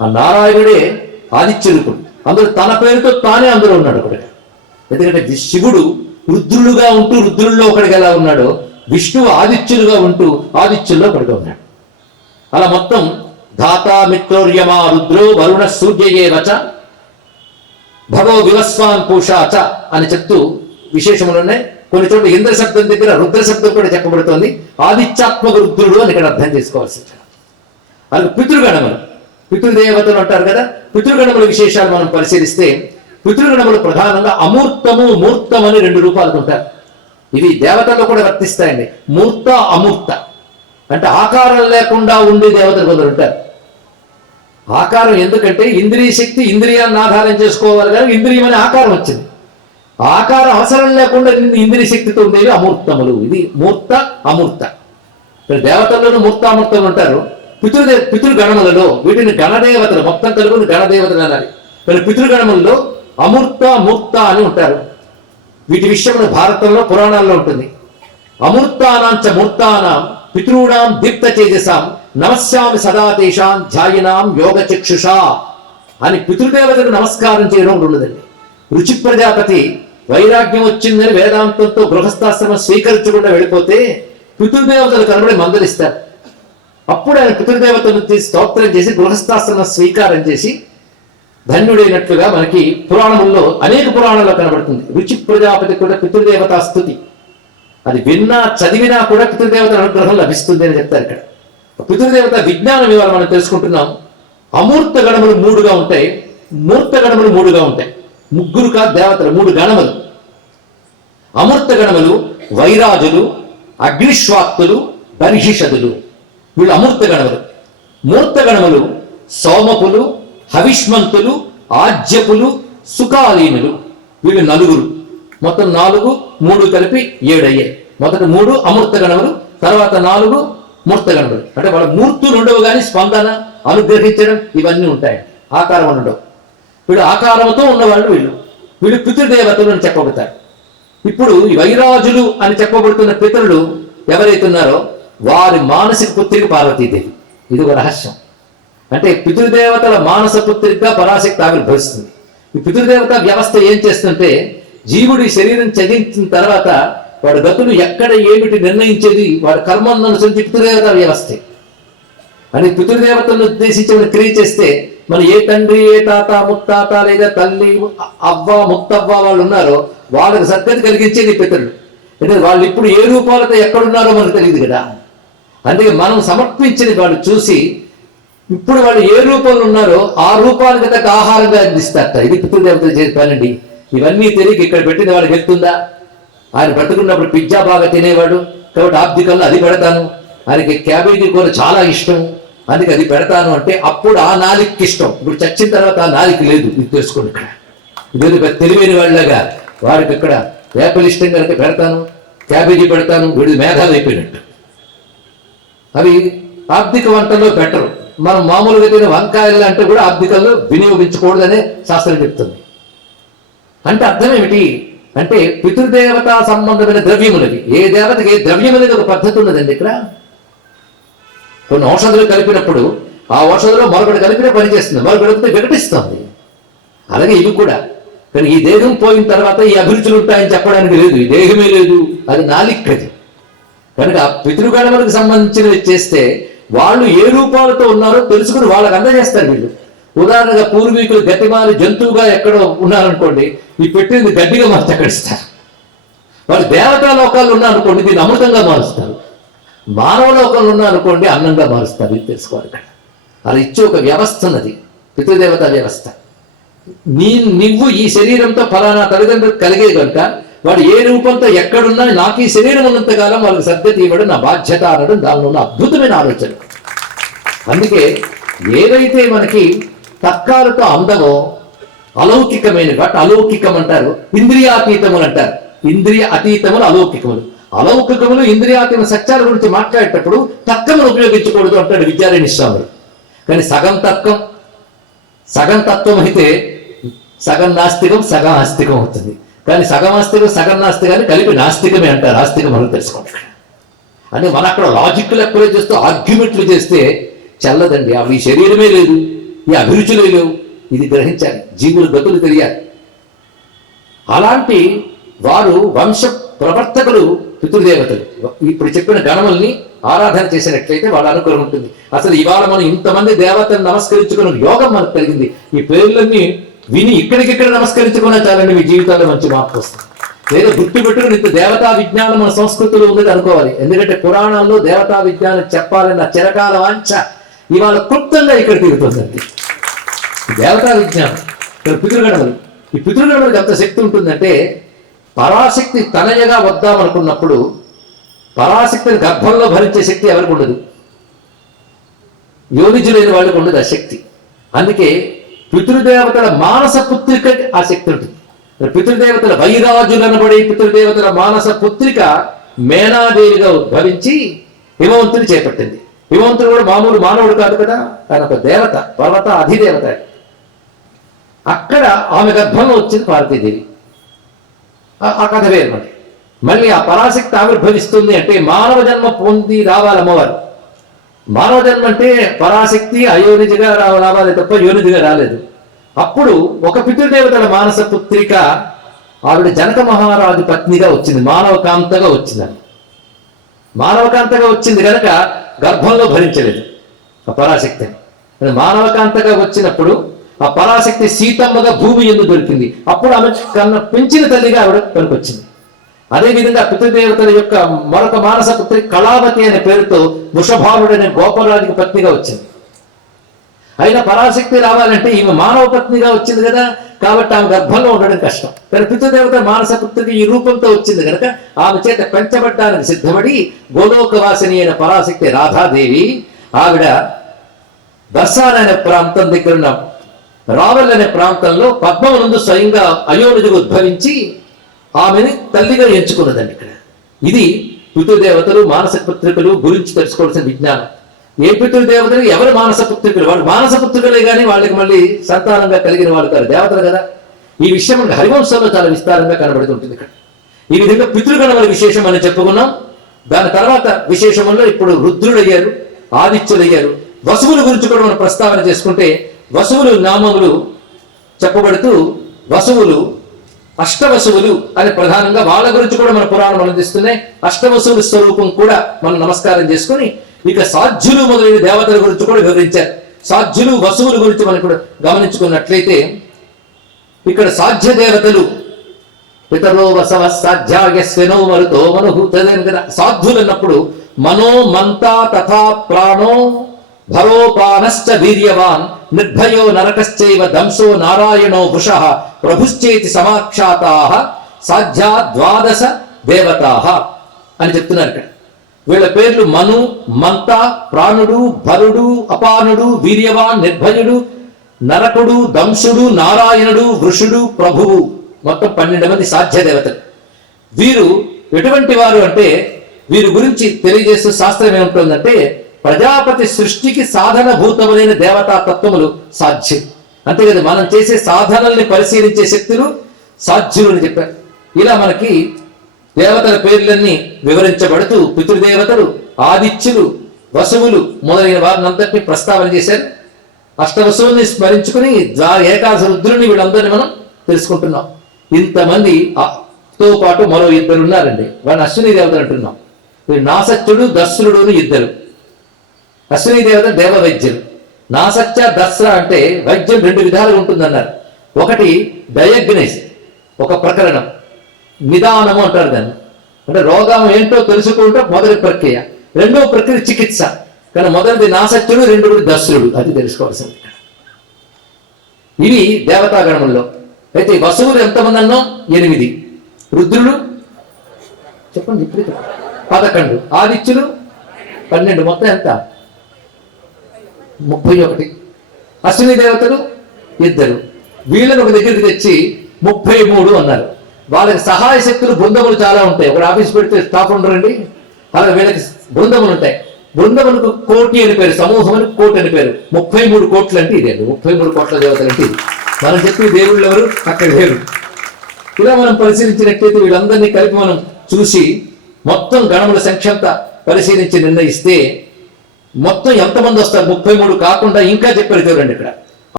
ఆ నారాయణుడే ఆదిత్యరూపుడు అందులో తన పేరుతో తానే అందులో ఉన్నాడు ఒకటి ఎందుకంటే శివుడు రుద్రుడుగా ఉంటూ రుద్రుల్లో ఒకడిగా ఎలా ఉన్నాడో విష్ణువు ఆదిత్యులుగా ఉంటూ ఆదిత్యుల్లో ఒకడిగా ఉన్నాడు. అలా మొత్తం ధాత మిత్రోర్యమా రుద్రో వరుణ సూర్యయే రచ భగవ వివస్వాన్ పూషాచ అని చెప్తూ విశేషములు ఉన్నాయి. కొన్ని చోట్ల ఇంద్ర శబ్దం దగ్గర రుద్ర శబ్దం కూడా చెప్పబడుతోంది. ఆదిత్యాత్మక రుద్రుడు అని ఇక్కడ అర్థం చేసుకోవాల్సి అది పితృగణములు పితృదేవతలు అంటారు కదా? పితృగణముల విశేషాలు మనం పరిశీలిస్తే పితృగణములు ప్రధానంగా అమూర్తము మూర్తం అని రెండు రూపాలు ఉంటారు ఇవి దేవతల్లో కూడా వర్తిస్తాయండి. మూర్త అమూర్త. అంటే ఆకారం లేకుండా ఉండే దేవతలు కొందరు ఉంటారు. ఆకారం ఎందుకంటే ఇంద్రియ శక్తి ఇంద్రియాన్ని ఆధారం చేసుకోవాలి కానీ ఇంద్రియం అనే ఆకారం వచ్చింది. ఆకారం అవసరం లేకుండా ఇంద్రియ శక్తితో ఉండేవి అమూర్తములు. ఇది మూర్త అమూర్త. ఇక్కడ దేవతల్లోనూ మూర్తామూర్తలు ఉంటారు. పితృదే పితృగణములలో వీటిని గణదేవతలు మొత్తం కలుగుని గణదేవతలు అనాలి మరి పితృగణములలో అమూర్త మూర్త అని ఉంటారు. వీటి విషయంలో భారతంలో పురాణాల్లో ఉంటుంది. అమూర్తానాంచ మూర్తానాం పితృణాం దీప్త చేజసాం నమస్యామి సదా తేషాం ధ్యాయినాం యోగ చక్షుషా అని పితృదేవతకు నమస్కారం చేయడం ఉండదండి రుచి ప్రజాపతి వైరాగ్యం వచ్చిందని వేదాంతంతో గృహస్థాశ్రమం స్వీకరించకుండా వెళ్ళిపోతే పితృదేవతలు కనబడి మందలిస్తారు అప్పుడు ఆయన పితృదేవతను తీసి స్తోత్రం చేసి గృహస్థాసన స్వీకారం చేసి ధన్యుడైనట్లుగా మనకి పురాణముల్లో అనేక పురాణాల్లో కనబడుతుంది. రుచి ప్రజాపతి కూడా పితృదేవతా స్థుతి. అది విన్నా చదివినా కూడా పితృదేవత అనుగ్రహం లభిస్తుంది అని చెప్తారు ఇక్కడ. పితృదేవత విజ్ఞానం ఇవాళ మనం తెలుసుకుంటున్నాం. అమూర్త గణములు మూడుగా ఉంటాయి. మూర్త గణములు మూడుగా ఉంటాయి. ముగ్గురు కా దేవతలు మూడు గణములు. అమూర్త గణములు వైరాజులు అగ్నిశ్వాక్తులు బర్హిషదులు. వీళ్ళు అమూర్త గణములు. మూర్త గణములు సోమపులు హవిష్మంతులు ఆజ్యపులు సుఖాలీనులు. వీళ్ళు నలుగురు. మొత్తం నాలుగు మూడు కలిపి ఏడయ్యాయి మొదట మూడు అమూర్త గణములు తర్వాత నాలుగు మూర్త గణములు. అంటే వాళ్ళ మూర్తులు ఉండవు కానీ స్పందన అనుగ్రహించడం ఇవన్నీ ఉంటాయి. ఆకారం ఉండవు. వీళ్ళు ఆకారంతో ఉన్నవాళ్ళు వీళ్ళు. వీళ్ళు పితృదేవతలు అని చెప్పబడతారు. ఇప్పుడు ఈ వైరాజులు అని చెప్పబడుతున్న పితరులు ఎవరైతే ఉన్నారో వారి మానసిక పుత్రిక పార్వతీదేవి. ఇది ఒక రహస్యం. అంటే పితృదేవతల మానస పుత్రికగా పరాశక్తి ఆవిర్భవిస్తుంది. ఈ పితృదేవత వ్యవస్థ ఏం చేస్తుంటే జీవుడి శరీరం చదించిన తర్వాత వాడి గతులు ఎక్కడ ఏమిటి నిర్ణయించేది వాడి కర్మను అనుసరించి పితృదేవత వ్యవస్థే. అని పితృదేవతలను ఉద్దేశించి మనం క్రియ చేస్తే మన ఏ తండ్రి ఏ తాత ముత్తాత లేదా తల్లి అవ్వ ముత్తవ్వ వాళ్ళు ఉన్నారో వాళ్ళకి సద్గతి కలిగించేది పితరుడు అంటే వాళ్ళు ఇప్పుడు ఏ రూపాలతో ఎక్కడున్నారో మనకు తెలియదు కదా. అందుకే మనం సమర్పించిన వాళ్ళు చూసి ఇప్పుడు వాళ్ళు ఏ రూపంలో ఉన్నారో ఆ రూపానికి తగ్గ ఆహారంగా అందిస్తారట. ఇది పితృదేవతలు చేసే పనండి ఇవన్నీ తెలియక ఇక్కడ పెట్టిన వాడికి వెళ్తుందా ఆయన బ్రతుకున్నప్పుడు పిజ్జా బాగా తినేవాడు. కాబట్టి ఆబ్దికల్లో అది పెడతాను. ఆయనకి క్యాబేజీ కూర చాలా ఇష్టం. అందుకే అది పెడతాను అంటే అప్పుడు ఆ నాలికి ఇష్టం. ఇప్పుడు చచ్చిన తర్వాత ఆ నాలికి లేదు. ఇది తెలుసుకోండి ఇక్కడ. ఇదేదో తెలివైన వాళ్ళగా వాడికి ఇక్కడ వేపలు ఇష్టం కనుక పెడతాను. క్యాబేజీ పెడతాను. వీడి మేఘాలు అయిపోయినట్టు. అవి ఆర్థిక వంటల్లో బెటర్. మనం మామూలుగా తినే వంకాయలు అంటే కూడా ఆర్థికల్లో వినియోగించకూడదనే శాస్త్రం చెప్తుంది. అంటే అర్థం ఏమిటి? అంటే పితృదేవతా సంబంధమైన ద్రవ్యములవి. ఏ దేవతకి ఏ ద్రవ్యం అనేది ఒక పద్ధతి ఉన్నదండి ఇక్కడ? కొన్ని ఔషధులు కలిపినప్పుడు ఆ ఔషధంలో మరొకటి కలిపిన పనిచేస్తుంది మరొకటి వికటిస్తుంది. అలాగే ఇవి కూడా. కానీ ఈ దేహం పోయిన తర్వాత ఈ అభిరుచులు ఉంటాయని చెప్పడానికి లేదు. ఈ దేహమే లేదు. అది నాలిక్కది కనుక పితృగణములకు సంబంధించినవి చేస్తే వాళ్ళు ఏ రూపాలతో ఉన్నారో తెలుసుకుని వాళ్ళకి అందజేస్తారు వీళ్ళు. ఉదాహరణగా పూర్వీకులు గతిమాలి జంతువుగా ఎక్కడో ఉన్నారనుకోండి ఈ పెట్టింది గడ్డిగా మార్చి అక్కడ ఇస్తారు. వాళ్ళు దేవతా లోకాలు ఉన్నారనుకోండి దీన్ని అమృతంగా మారుస్తారు. మానవ లోకంలో ఉన్నారనుకోండి అన్నంగా మారుస్తారు. ఇది తెలుసుకోవాలి ఇక్కడ. అలా ఇచ్చే ఒక వ్యవస్థ ఉన్నది. పితృదేవత వ్యవస్థ. నీ నువ్వు ఈ శరీరంతో ఫలానా తల్లిదండ్రులు కలిగే కనుక వాడు ఏ రూపంతో ఎక్కడున్నా నాకు ఈ శరీరం ఉన్నంతకాలం వాళ్ళకి సద్గతి ఇవ్వడం నా బాధ్యత అనడం దానిలో ఉన్న అద్భుతమైన ఆలోచన. అందుకే ఏదైతే మనకి తత్కాలతో అందమో అలౌకికమైన బట్ అలౌకికం అంటారు ఇంద్రియాతీతములు అంటారు. ఇంద్రియ అతీతములు అలౌకికములు. అలౌకికములు ఇంద్రియాతీత సత్యాల గురించి మాట్లాడేటప్పుడు తక్కమును ఉపయోగించకూడదు అంటాడు విద్యారణ్య స్వాములు కానీ సగం తత్వం సగం తత్వం అయితే సగం నాస్తికం సగం ఆస్తికం అవుతుంది. కానీ సగం ఆస్తికం సగం నాస్తికాన్ని కలిపి నాస్తికమే అంటారు. ఆస్తికం మనం తెలుసుకోండి అని అంటే మన అక్కడ లాజిక్లు అప్లై చేస్తూ ఆర్గ్యుమెంట్లు చేస్తే చల్లదండి. అవి శరీరమే లేదు. ఈ అభిరుచులే లేవు. ఇది గ్రహించాలి. జీవుల గతులు తెలియాలి. అలాంటి వారు వంశ ప్రవర్తకులు పితృదేవతలు. ఇప్పుడు చెప్పిన గణముల్ని ఆరాధన చేసినట్లయితే వాళ్ళ అనుకూలం ఉంటుంది. అసలు ఇవాళ మనం ఇంతమంది దేవతను నమస్కరించుకున్న యోగం మనకు కలిగింది. ఈ పేర్లన్నీ విని ఇక్కడికిక్కడ నమస్కరించుకున్నా చాలండి మీ జీవితాల్లో మంచి మార్పు వస్తుంది. లేదా గుర్తు పెట్టుకుని ఇంత దేవతా విజ్ఞానం మన సంస్కృతిలో ఉందని అనుకోవాలి. ఎందుకంటే పురాణాల్లో దేవతా విజ్ఞానం చెప్పాలన్న చిరకాల వాంఛ ఇవాళ క్లుప్తంగా ఇక్కడ తిరుగుతుందండి. దేవతా విజ్ఞానం. ఇక్కడ పితృగణములు. ఈ పితృగణములకు ఎంత శక్తి ఉంటుందంటే పరాశక్తి తనయగా వద్దామనుకున్నప్పుడు పరాశక్తిని గర్భంలో భరించే శక్తి ఎవరికి ఉండదు? యోనిజులైన వాళ్ళకి ఉండదు ఆ శక్తి. అందుకే పితృదేవతల మానస పుత్రిక ఆ శక్తి ఉంటుంది. పితృదేవతల వైరాజులు అనబడే పితృదేవతల మానస పుత్రిక మేనాదేవిగా ఉద్భవించి హిమవంతుని చేపట్టింది. హిమవంతుడు కూడా మామూలు మానవుడు కాదు కదా ఆయన ఒక దేవత పర్వత అధిదేవత అక్కడ ఆమె గర్భంలో వచ్చింది పార్వతీదేవి. ఆ- కథ వేరు మళ్ళీ ఆ పరాశక్తి ఆవిర్భవిస్తుంది అంటే మానవ జన్మ పొంది రావాలి అమ్మవారు. మానవ జన్మ అంటే పరాశక్తి అయోనిజిగా రావాలి తప్ప యోనిజిగా రాలేదు. అప్పుడు ఒక పితృదేవతల మానస పుత్రిక ఆవిడ జనక మహారాజు పత్నిగా వచ్చింది మానవకాంతగా వచ్చింది వచ్చిందని మానవకాంతగా వచ్చింది కనుక గర్భంలో భరించలేదు ఆ పరాశక్తిని మానవకాంతగా వచ్చినప్పుడు ఆ పరాశక్తి సీతమ్మగా భూమి ఎందుకు దొరికింది. అప్పుడు ఆమె కన్న పెంచిన తల్లిగా ఆవిడ పనికొచ్చింది అదేవిధంగా పితృదేవతల యొక్క మరొక మానస పుత్రి కళావతి అనే పేరుతో వృషభానుడు అనే గోపరాజుకి పత్నిగా వచ్చింది. అయినా పరాశక్తి రావాలంటే ఈమె మానవ పత్నిగా వచ్చింది కదా కాబట్టి ఆమె గర్భంలో ఉండడం కష్టం. కానీ పితృదేవత మానస పుత్రికి ఈ రూపంతో వచ్చింది కనుక ఆమె చేత పెంచబడ్డానికి సిద్ధపడి గోలోకవాసిని అయిన పరాశక్తి రాధాదేవి ఆవిడ దర్శాన్ అనే ప్రాంతం దగ్గర ఉన్న రావల్ అనే ప్రాంతంలో పద్మమునందు స్వయంగా అయోనిజుగా ఉద్భవించి ఆమెని తల్లిగా ఎంచుకున్నదండి ఇక్కడ. ఇది పితృదేవతలు మానస పుత్రికలు గురించి తెలుసుకోవాల్సిన విజ్ఞానం. ఏ పితృదేవతలు ఎవరు మానస పుత్రికలు? వాళ్ళు మానస పుత్రికలే కానీ వాళ్ళకి మళ్ళీ సంతానంగా కలిగిన వాళ్ళు కాదు దేవతలు కదా. ఈ విషయం మనకి హరివంశంలో చాలా విస్తారంగా కనబడుతుంటుంది ఇక్కడ. ఈ విధంగా పితృగణముల విశేషం అని చెప్పుకున్నాం. దాని తర్వాత విశేషంలో ఇప్పుడు రుద్రుడయ్యారు ఆదిత్యులయ్యారు వసువుల గురించి కూడా మనం ప్రస్తావన చేసుకుంటే వసువులు నామములు చెప్పబడుతూ వసువులు అష్టవసువులు అని ప్రధానంగా వాళ్ళ గురించి కూడా మన పురాణం అందిస్తున్నాయి అష్టవసువుల స్వరూపం కూడా మనం నమస్కారం చేసుకుని ఇక సాధ్యులు మొదలైన దేవతల గురించి కూడా వివరించారు. సాధ్యులు వసువుల గురించి మనం ఇప్పుడు గమనించుకున్నట్లయితే ఇక్కడ సాధ్య దేవతలు పితరో వసవ సాధ్యాయ మరుతో మనుహు కదా సాధ్యులు అన్నప్పుడు మనో మంత తథా ప్రాణో భరోపానశ్చ వీర్యవాన్ నిర్భయో నరకశ్చైవ దంశో నారాయణో వృష ప్రభుశ్చేతి సమాక్షాతా సాధ్యా ద్వాదశ దేవతా అని చెప్తున్నారు ఇక్కడ. వీళ్ళ పేర్లు మను మంత ప్రాణుడు భరుడు అపానుడు వీర్యవాన్ నిర్భయుడు నరకుడు దంశుడు నారాయణుడు వృషుడు ప్రభువు. మొత్తం పన్నెండు మంది సాధ్య దేవతలు వీరు ఎటువంటి వారు అంటే వీరి గురించి తెలియజేస్తూ శాస్త్రం ఏముంటుందంటే ప్రజాపతి సృష్టికి సాధనభూతములైన దేవతా తత్వములు సాధ్యం. అంతే కదా మనం చేసే సాధనల్ని పరిశీలించే శక్తులు సాధ్యులు అని చెప్పారు. ఇలా మనకి దేవతల పేర్లన్నీ వివరించబడుతూ పితృదేవతలు ఆదిత్యులు వసువులు మొదలైన వారిని అంతటినీ ప్రస్తావన చేశారు. అష్టవసువుల్ని స్మరించుకుని ద్వా ఏకాదశ రుద్రుని వీళ్ళందరినీ మనం తెలుసుకుంటున్నాం. ఇంతమంది తో పాటు మరో ఇద్దరు ఉన్నారండి. వాళ్ళని అశ్విని దేవతలు అంటున్నాం. నాసత్యుడు దర్శనుడు ఇద్దరు. అశ్విని దేవత దేవ వైద్యం నాసత్య దస్ర అంటే వైద్యం రెండు విధాలుగా ఉంటుందన్నారు. ఒకటి డయగ్నైజ్ ఒక ప్రకరణం. నిదానము అంటారు దాన్ని. అంటే రోగం ఏంటో తెలుసుకుంటే మొదటి ప్రక్రియ. రెండో ప్రక్రియ చికిత్స. కానీ మొదటిది నాసత్యుడు రెండోది దస్రుడు అది తెలుసుకోవాల్సింది ఇవి దేవతాగణముల్లో. అయితే వసువులు ఎంతమంది అన్నాం? ఎనిమిది. రుద్రుడు చెప్పండి ఇప్పుడు పదకొండు. ఆదిత్యులు? పన్నెండు. మొత్తం ఎంత? ముప్పై ఒకటి. అశ్విని దేవతలు ఇద్దరు. వీళ్ళని ఒక దగ్గరికి తెచ్చి ముప్పై మూడు అన్నారు. వాళ్ళకి సహాయ శక్తులు బృందములు చాలా ఉంటాయి. ఒకటి ఆఫీస్ పెడితే స్టాఫ్ ఉండరండి. అలాగే వీళ్ళకి బృందములు ఉంటాయి. బృందములకు కోటి అని పేరు సమూహం అని కోటి అని పేరు. ముప్పై మూడు కోట్లు అంటే ఇదే ముప్పై మూడు కోట్ల దేవతలు అంటే ఇది. మనం చెప్పి దేవుళ్ళు ఎవరు? అక్కడ లేరు. ఇలా మనం పరిశీలించినట్లయితే వీళ్ళందరినీ కలిపి మనం చూసి మొత్తం గణముల సంఖ్య పరిశీలించి నిర్ణయిస్తే మొత్తం ఎంతమంది వస్తారు? ముప్పై మూడు కాకుండా ఇంకా చెప్పారు చూడండి ఇక్కడ.